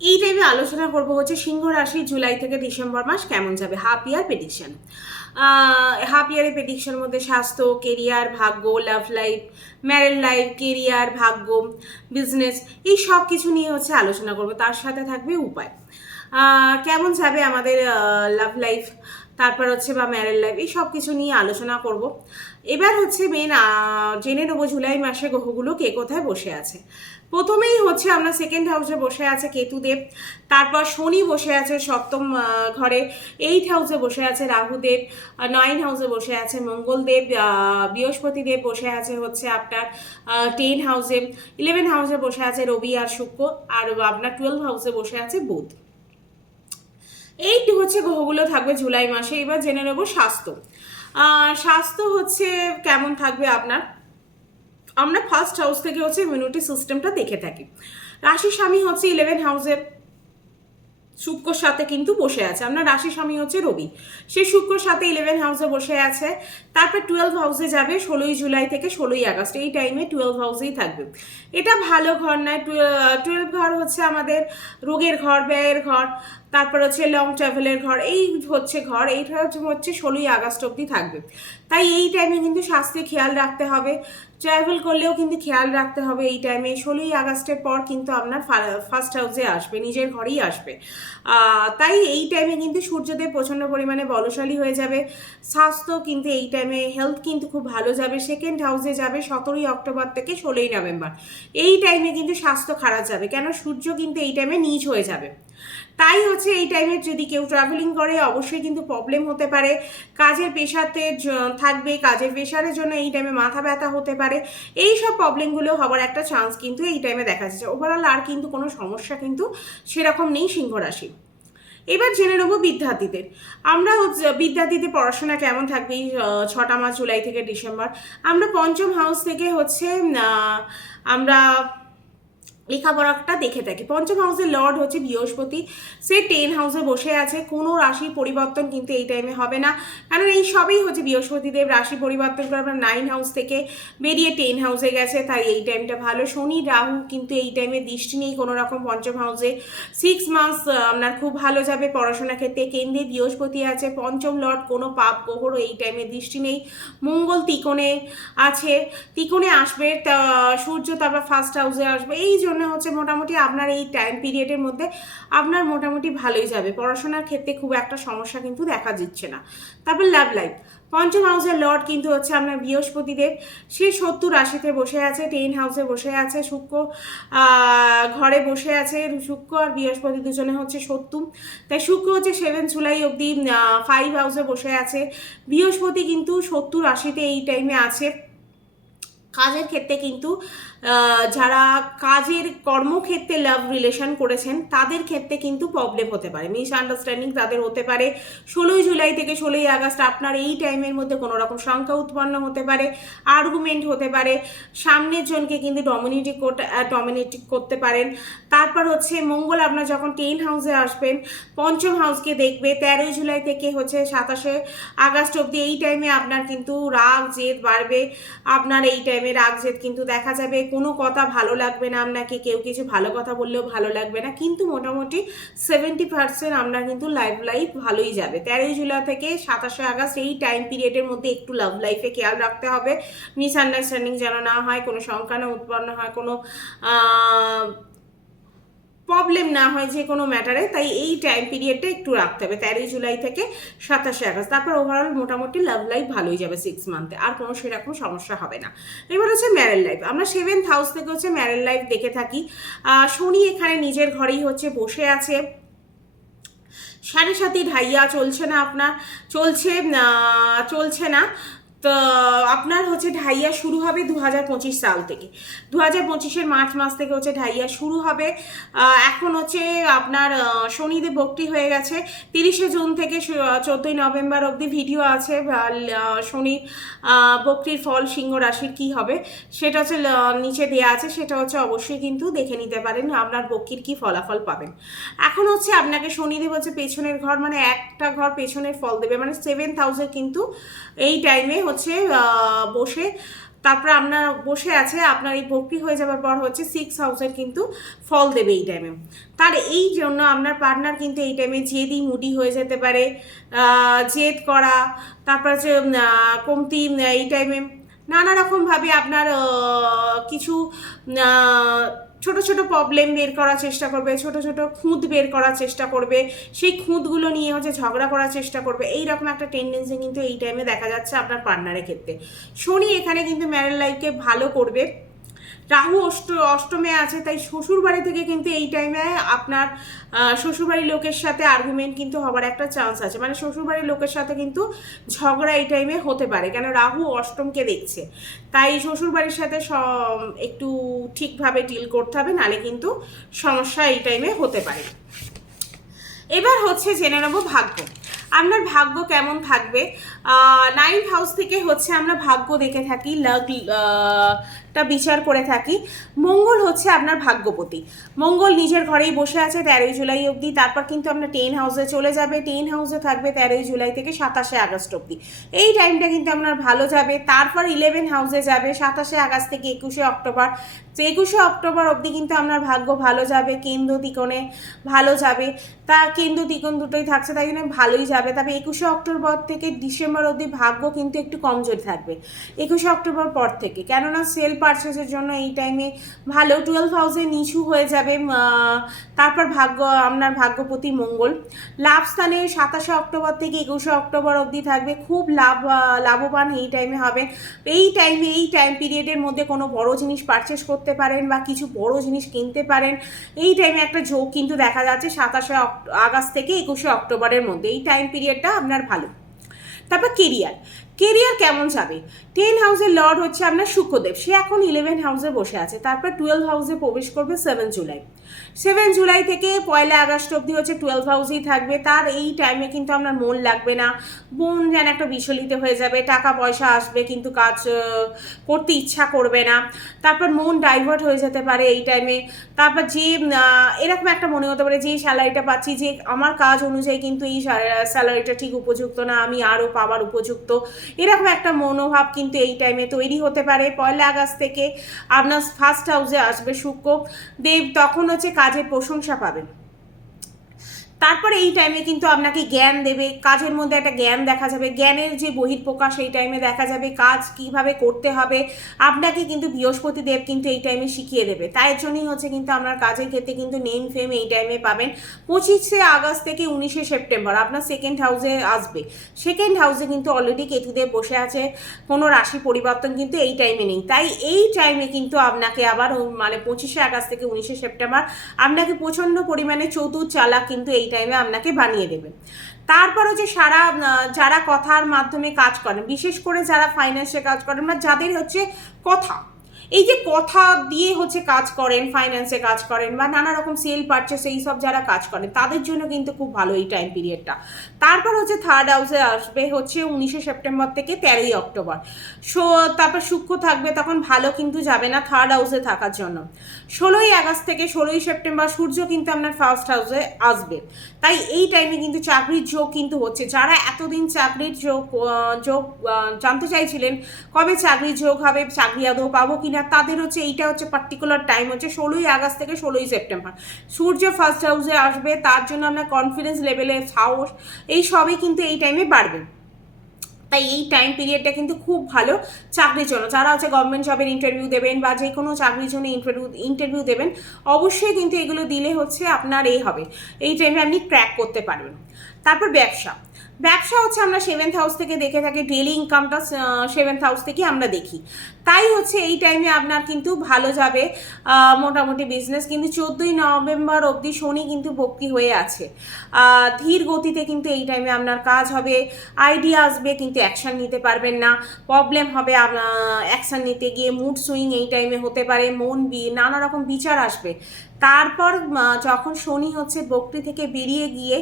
এই টাইমে আলোচনা করব হচ্ছে সিংহ রাশি জুলাই থেকে ডিসেম্বর মাস কেমন যাবে, হাফ ইয়ার প্রেডিকশন। হাফ ইয়ারের প্রেডিকশনের মধ্যে স্বাস্থ্য, কেরিয়ার, ভাগ্য, love life, married life, career, ভাগ্য, বিজনেস, এই সব কিছু নিয়ে হচ্ছে আলোচনা করব। তার সাথে থাকবে উপায় কেমন যাবে আমাদের লাভ লাইফ, তারপর হচ্ছে বা ম্যারেড লাইফ, এই সব কিছু নিয়ে আলোচনা করব। এবার হচ্ছে মেন জেনে নেবো জুলাই মাসে গ্রহগুলো কে কোথায় বসে আছে। প্রথমেই হচ্ছে আমরা সেকেন্ড হাউসে বসে আছে কেতুদেব, তারপর শনি বসে আছে সপ্তম ঘরে, 8 হাউসে বসে আছে রাহুদেব, 9 হাউসে বসে আছে মঙ্গলদেব, বৃহস্পতিদেব বসে আছে হচ্ছে আপনার 10 হাউসে, 11 হাউসে বসে আছে রবি আর শুক্র, আর আপনার 12 হাউসে বসে আছে বুধ। এই হচ্ছে গ্রহগুলো থাকবে জুলাই মাসে। এবার জেনে নেব স্বাস্থ্য। স্বাস্থ্য হচ্ছে কেমন থাকবে আপনার। আমরা ফার্স্ট হাউস থেকে হচ্ছে ইমিউনিটি সিস্টেমটা দেখে থাকি। রাশি স্বামী হচ্ছে 11 হাউসে শুক্রর সাথে কিন্তু বসে আছে। আপনার রাশি স্বামী হচ্ছে রবি, সে শুক্রর সাথে 11 হাউসে বসে আছে। তারপর 12 হাউসে যাবে 16 জুলাই থেকে 16 আগস্ট, এই টাইমে 12 হাউসেই থাকবে। এটা ভালো ঘর নয়। 12 ঘর হচ্ছে আমাদের রোগের ঘর, ব্যয়ের ঘর, তারপর হচ্ছে লং ট্রাভেলের ঘর, এই হচ্ছে ঘর। এইটা হচ্ছে 16 আগস্ট অবধি থাকবে। তাই এই টাইমে কিন্তু স্বাস্থ্যে খেয়াল রাখতে হবে। ট্রাভেল করলেও কিন্তু খেয়াল রাখতে হবে এই টাইমে। 16 আগস্টের পর কিন্তু আপনার ফার্স্ট হাউসে আসবে, নিজের ঘরেই আসবে। তাই এই টাইমে কিন্তু সূর্যদেব প্রচণ্ড পরিমাণে বলশালী হয়ে যাবে। স্বাস্থ্য কিন্তু এই টাইমে হেলথ কিন্তু খুব ভালো যাবে। সেকেন্ড হাউসে যাবে 17 অক্টোবর থেকে 16 নভেম্বর, এই টাইমে কিন্তু স্বাস্থ্য খারাপ যাবে, কেন সূর্য কিন্তু এই টাইমে নীচ হয়ে যাবে। তাই হচ্ছে এই টাইমে যদি কেউ ট্রাভেলিং করে অবশ্যই কিন্তু প্রবলেম হতে পারে। কাজের পেশাতে থাকবে, কাজের পেশারের জন্য এই টাইমে মাথা ব্যথা হতে পারে। এই সব প্রবলেমগুলো হবার একটা চান্স কিন্তু এই টাইমে দেখা যাচ্ছে। ওভারঅল আর কিন্তু কোনো সমস্যা কিন্তু সেরকম নেই সিংহ রাশি। এবার জেনে নেবো বিদ্যার্থীদের। আমরা বিদ্যার্থীদের পড়াশোনা কেমন থাকবে এই 6টা মাস জুলাই থেকে ডিসেম্বর। আমরা পঞ্চম হাউস থেকে হচ্ছে আমরা লেখাপড়াটা দেখে থাকি। পঞ্চম হাউসের লর্ড হচ্ছে বৃহস্পতি, সে 10 হাউসে বসে আছে। কোনো রাশি পরিবর্তন কিন্তু এই টাইমে হবে না, কারণ এই সবই হচ্ছে বৃহস্পতিদেব রাশি পরিবর্তন করে আপনার 9 হাউস থেকে বেরিয়ে 10 হাউসে গেছে, তাই এই টাইমটা ভালো। শনি রাহু কিন্তু এই টাইমে দৃষ্টি নেই কোনো রকম পঞ্চম হাউসে। 6 মাস আপনার খুব ভালো যাবে পড়াশোনা ক্ষেত্রে। কেন্দ্রে বৃহস্পতি আছে, পঞ্চম লর্ড, কোনো পাপ গ্রহরও এই টাইমে দৃষ্টি নেই। মঙ্গল ত্রিকোণে আছে, ত্রিকোণে আসবে, সূর্য তারপর ফার্স্ট হাউসে আসবে। এই জন্য হচ্ছে মোটামুটি আপনার এই টাইম পিরিয়ডের মধ্যে আপনার মোটামুটি ভালোই যাবে। পড়াশোনার ক্ষেত্রে খুব একটা সমস্যা কিন্তু দেখা দিচ্ছে না। তারপর লাভ লাইফ, পঞ্চম হাউসের লর্ড কিন্তু হচ্ছে আপনার বৃহস্পতিদেব, সে 70 রাশিতে বসে আছে, 10 হাউসে বসে আছে। শুক্র ঘরে বসে আছে, শুক্র আর বৃহস্পতি দুজনে হচ্ছে 70। তাই শুক্র হচ্ছে 7 জুলাই অবধি 5 হাউসে বসে আছে। বৃহস্পতি কিন্তু 70 রাশিতে এই টাইমে আছে। কাজের ক্ষেত্রে কিন্তু যারা কাজের কর্মক্ষেত্রে লাভ রিলেশন করেছেন তাদের ক্ষেত্রে কিন্তু প্রবলেম হতে পারে, মিসআন্ডারস্ট্যান্ডিং তাদের হতে পারে। 16 জুলাই থেকে 16 আগস্ট আপনার এই টাইমের মধ্যে কোনো রকম শঙ্কা উৎপন্ন হতে পারে, আর্গুমেন্ট হতে পারে, সামনের জনকে কিন্তু ডমিনেটিং করতে পারেন। তারপর হচ্ছে মঙ্গল আপনার যখন 10 হাউসে আসবেন, পঞ্চম হাউসকে দেখবে। 13 জুলাই থেকে হচ্ছে 27 আগস্ট অবধি এই টাইমে আপনার কিন্তু রাগ জেদ বাড়বে। আপনার এই টাইমে রাগ জেদ কিন্তু দেখা যাবে, কোনো কথা ভালো লাগবে না আপনাকে, কেউ কিছু ভালো কথা বললেও ভালো লাগবে না, কিন্তু মোটামুটি 70% আপনার কিন্তু লাইফ ভালোই যাবে। 13 জুলাই থেকে 27 আগস্ট এই টাইম পিরিয়ডের মধ্যে একটু লাভ লাইফে খেয়াল রাখতে হবে, মিসআন্ডারস্ট্যান্ডিং যেন না হয়, কোনো শঙ্কা না উৎপন্ন হয়, কোনো প্রবলেম না হয় যে কোনো ম্যাটারে। তাই এই টাইম পিরিয়ডটা একটু রাখতে হবে 13 জুলাই থেকে 27 আগস্ট। তারপর ওভারঅল মোটামুটি লাভ লাইফ ভালোই যাবে 6 মান্থে, আর কোনো সেরকম সমস্যা হবে না। এবার হচ্ছে ম্যারেড লাইফ। আমরা 7th হাউস থেকে হচ্ছে ম্যারেড লাইফ দেখে থাকি। শনি এখানে নিজের ঘরেই হচ্ছে বসে আছে। সাড়ে 7 ঢাইয়া চলছে না আপনার, চলছে না। তো আপনার হচ্ছে ঢাইয়া শুরু হবে 2025 সাল থেকে। 2025-এর মার্চ মাস থেকে হচ্ছে ঢাইয়া শুরু হবে। এখন হচ্ছে আপনার শনিদেব বক্রি হয়ে গেছে। 30 জুন থেকে 14 নভেম্বর অবধি ভিডিও আছে শনি বক্রির ফল সিংহ রাশির কী হবে সেটা হচ্ছে নিচে দেওয়া আছে, সেটা হচ্ছে অবশ্যই কিন্তু দেখে নিতে পারেন আপনার বক্রির কী ফলাফল পাবেন। এখন হচ্ছে আপনাকে শনিদেব হচ্ছে পেছনের ঘর, মানে একটা ঘর পেছনের ফল দেবে, মানে 7th হাউসে কিন্তু এই টাইমে হচ্ছে বসে তারপর আপনার বসে আছে, আপনার এই বকরি হয়ে যাওয়ার পর হচ্ছে 6 হাউসের কিন্তু ফল দেবে এই টাইমে। তার এই জন্য আপনার পার্টনার কিন্তু এই টাইমে জেদি মুডি হয়ে যেতে পারে, জেদ করা, তারপর হচ্ছে কমতি এই টাইমে নানা রকমভাবে আপনার কিছু ছোট ছোট প্রবলেম বের করার চেষ্টা করবে, ছোট ছোট খুঁত বের করার চেষ্টা করবে, সেই খুঁতগুলো নিয়ে হচ্ছে ঝগড়া করার চেষ্টা করবে। এইরকম একটা টেন্ডেন্সি কিন্তু এই টাইমে দেখা যাচ্ছে আপনার পার্টনারের ক্ষেত্রে। শনি এখানে কিন্তু ম্যারেজ লাইফকে ভালো করবে, রাহু অষ্টমে আছে, তাই শ্বশুরবাড়ি থেকে কিন্তু এই টাইমে আপনার শ্বশুরবাড়ির লোকের সাথে আর্গুমেন্ট কিন্তু হবার একটা চান্স আছে, মানে শ্বশুরবাড়ির লোকের সাথে কিন্তু ঝগড়া এই টাইমে হতে পারে, কেন রাহু অষ্টমকে দেখছে। তাই শ্বশুরবাড়ির সাথে একটু ঠিকভাবে ডিল করতে হবে, নালে কিন্তু সমস্যা এই টাইমে হতে পারে। এবার হচ্ছে জেনে নেব ভাগ্য। আপনার ভাগ্য কেমন থাকবে। 9th হাউস থেকে হচ্ছে আমরা ভাগ্য দেখে থাকি, টা বিচার করে থাকি। মঙ্গল হচ্ছে আপনার ভাগ্যপতি, মঙ্গল নিজের ঘরেই বসে আছে 13ই জুলাই অবধি। তারপর কিন্তু আপনার 10 হাউসে চলে যাবে, 10 হাউসে থাকবে 13ই জুলাই থেকে 27শে আগস্ট অবধি। এই টাইমটা কিন্তু আপনার ভালো যাবে। তারপর 11 হাউসে যাবে 27শে আগস্ট থেকে 21শে অক্টোবর। 21শে অক্টোবর অবধি কিন্তু আপনার ভাগ্য ভালো যাবে, কেন্দ্র ত্রিকোণে ভালো যাবে। তা কেন্দ্র ত্রিকোণ দুটোই থাকছে, তাই জন্য ভালোই যাবে। তবে 21শে অক্টোবর থেকে ডিসেম্বর অবধি ভাগ্য কিন্তু একটু কমজোর থাকবে 21শে অক্টোবর পর থেকে, কেননা সেল পারচেসের জন্য এই টাইমে ভালো। 12 হাউসে নিচু হয়ে যাবে। তারপর আপনার ভাগ্যপতি মঙ্গল লাভ স্থানে 27শে অক্টোবর থেকে 21শে অক্টোবর অবধি থাকবে, খুব লাভবান এই টাইমে হবে। এই টাইম পিরিয়ডের মধ্যে কোনো বড় জিনিস পারচেস করতে পারেন বা কিছু বড় জিনিস কিনতে পারেন। এই টাইমে একটা ঝোঁক কিন্তু দেখা যাচ্ছে 27শে আগস্ট থেকে 21শে অক্টোবরের মধ্যে, এই টাইম পিরিয়ডটা আপনার ভালো। তারপর কেরিয়ার কেমন যাবে। 10 হাউসের লর্ড হচ্ছে আপনার শুক্রদেব, সে এখন 11 হাউসে বসে আছে। তারপর 12 হাউসে প্রবেশ করবে 7 জুলাই থেকে 1 আগস্ট অবধি হচ্ছে 12 হাউসেই থাকবে। তার এই টাইমে কিন্তু আপনার মন লাগবে না, মন যেন একটা বিচলিত হয়ে যাবে, টাকা পয়সা আসবে কিন্তু কাজ করতে ইচ্ছা করবে না। তারপর মন ডাইভার্ট হয়ে যেতে পারে এই টাইমে। তারপর যে এরকম একটা মনে হতে পারে যে স্যালারিটা পাচ্ছি, যে আমার কাজ অনুযায়ী কিন্তু এই স্যালারিটা ঠিক উপযুক্ত না, আমি আরও পাওয়ার উপযুক্ত, এরকম একটা মনোভাব কিন্তু এই টাইমে তৈরি হতে পারে। 1 আগস্ট থেকে আপনার 1st হাউসে আসবে শুক্র দেব, তখন হচ্ছে কাজের প্রশংসা পাবেন। তারপরে এই টাইমে কিন্তু আপনাকে জ্ঞান দেবে, কাজের মধ্যে একটা জ্ঞান দেখা যাবে, জ্ঞানের যে বহিঃপ্রকাশ এই টাইমে দেখা যাবে, কাজ কিভাবে করতে হবে আপনাকে কিন্তু বৃহস্পতি দেব কিন্তু এই টাইমে শিখিয়ে দেবে। তাই জন্যই হচ্ছে কিন্তু আপনার কাজের ক্ষেত্রে কিন্তু নেম ফেম এই টাইমে পাবেন। 25শে আগস্ট থেকে 19শে সেপ্টেম্বর আপনার 2nd হাউসে আসবে। 2nd হাউসে কিন্তু অলরেডি কেতুদেব বসে আছে, কোনো রাশি পরিবর্তন কিন্তু এই টাইমে নেই। তাই এই টাইমে কিন্তু আপনাকে আবার মানে 25শে আগস্ট থেকে 19শে সেপ্টেম্বর আপনাকে প্রচণ্ড পরিমাণে চতুর চালাক কিন্তু এই টাইমে আপনাকে বানিয়ে দেবে। তারপর হচ্ছে যারা কথার মাধ্যমে কাজ করেন, বিশেষ করে যারা ফাইন্যান্সে কাজ করেন বা যাদের হচ্ছে কথা, এই যে কথা দিয়ে হচ্ছে কাজ করেন, ফাইন্যান্সে কাজ করেন বা নানা রকম সেল পারচেস এইসব যারা কাজ করেন, তাদের জন্য কিন্তু খুব ভালো এই টাইম পিরিয়ডটা। তারপর হচ্ছে 3rd হাউসে আসবে হচ্ছে 19শে সেপ্টেম্বর থেকে 13ই অক্টোবর। তারপর শুক্র থাকবে, তখন ভালো কিন্তু যাবে না 3rd হাউসে থাকার জন্য। 16ই আগস্ট থেকে 16ই সেপ্টেম্বর সূর্য কিন্তু আপনার 1st হাউসে আসবে। তাই এই টাইমে কিন্তু চাকরির যোগ কিন্তু হচ্ছে, যারা এতদিন চাকরির যোগ জানতে চাইছিলেন কবে চাকরির যোগ হবে, চাকরি আদৌ পাবো কিনা, তাদের হচ্ছে এইটা হচ্ছে পার্টিকুলার টাইম হচ্ছে 16ই আগস্ট থেকে 16ই সেপ্টেম্বর। সূর্য 1st হাউসে আসবে, তার জন্য আপনার কনফিডেন্স লেভেলে সাহস এই সবই কিন্তু এই টাইমে বাড়বে। তাই এই টাইম পিরিয়ডটা কিন্তু খুব ভালো চাকরির জন্য। যারা হচ্ছে গভর্নমেন্ট জবের ইন্টারভিউ দেবেন বা যে কোনো চাকরির জন্য ইন্টারভিউ দেবেন, অবশ্যই কিন্তু এগুলো দিলে হচ্ছে আপনার এই হবে, এই টাইমে আপনি ক্র্যাক করতে পারবেন। তারপর ব্যবসা হচ্ছে আমরা 7th হাউস থেকে দেখে থাকি, ডেইলি ইনকামটা 7th হাউস থেকে আমরা দেখি। তাই হচ্ছে এই টাইমে আপনার কিন্তু ভালো যাবে মোটামুটি বিজনেস। কিন্তু 14ই নভেম্বর অবধি শনি কিন্তু বক্রি হয়ে আছে, ধীর গতিতে কিন্তু এই টাইমে আপনার কাজ হবে, আইডিয়া আসবে কিন্তু অ্যাকশান নিতে পারবেন না, প্রবলেম হবে অ্যাকশান নিতে গিয়ে, মুড সুইং এই টাইমে হতে পারে, নানা রকম বিচার আসবে। তারপর যখন শনি হচ্ছে বক্রি থেকে বেরিয়ে গিয়ে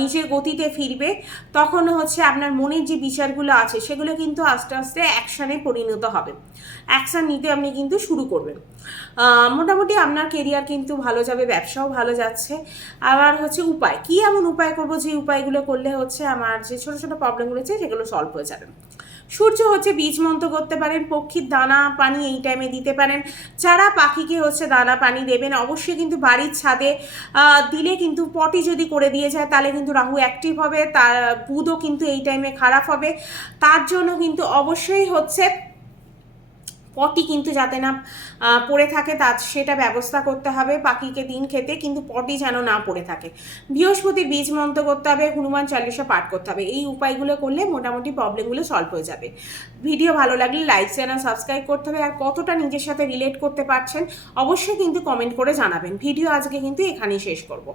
নিজের গতিতে ফিরবে, তখন হচ্ছে আপনার মনের যে বিচারগুলো আছে সেগুলো কিন্তু আস্তে আস্তে অ্যাকশানে পরিণত হবে, অ্যাকশান নিতে আপনি কিন্তু শুরু করবেন। মোটামুটি আপনার কেরিয়ার কিন্তু ভালো যাবে, ব্যবসাও ভালো যাচ্ছে। আবার হচ্ছে উপায়, কি এমন উপায় করব যে উপায়গুলো করলে হচ্ছে আমার যে ছোটো ছোটো প্রবলেমগুলো আছে সেগুলো সলভ হয়ে যাবে। সূর্য হচ্ছে বীজ মন্ত্র করতে পারেন, পক্ষীর দানা পানি এই টাইমে দিতে পারেন। যারা পাখিকে হচ্ছে দানা পানি দেবেন অবশ্যই কিন্তু বাড়ির ছাদে দিলে কিন্তু পটি যদি করে দিয়ে যায় তাহলে কিন্তু রাহু অ্যাক্টিভ হবে, তার বুধও কিন্তু এই টাইমে খারাপ হবে। তার জন্য কিন্তু অবশ্যই হচ্ছে পটি কিন্তু যাতে না পড়ে থাকে সেটা ব্যবস্থা করতে হবে। পাখিকে দিন খেতে কিন্তু পটি যেন না পড়ে থাকে। বৃহস্পতির বীজ মন্ত্র করতে হবে, হনুমান চালিসা পাঠ করতে হবে। এই উপায়গুলো করলে মোটামুটি প্রবলেমগুলো সলভ হয়ে যাবে। ভিডিও ভালো লাগলে লাইক চ্যানেল সাবস্ক্রাইব করতে হবে। আর কতটা নিজের সাথে রিলেট করতে পারছেন অবশ্যই কিন্তু কমেন্ট করে জানাবেন। ভিডিও আজকে কিন্তু এখানেই শেষ করব।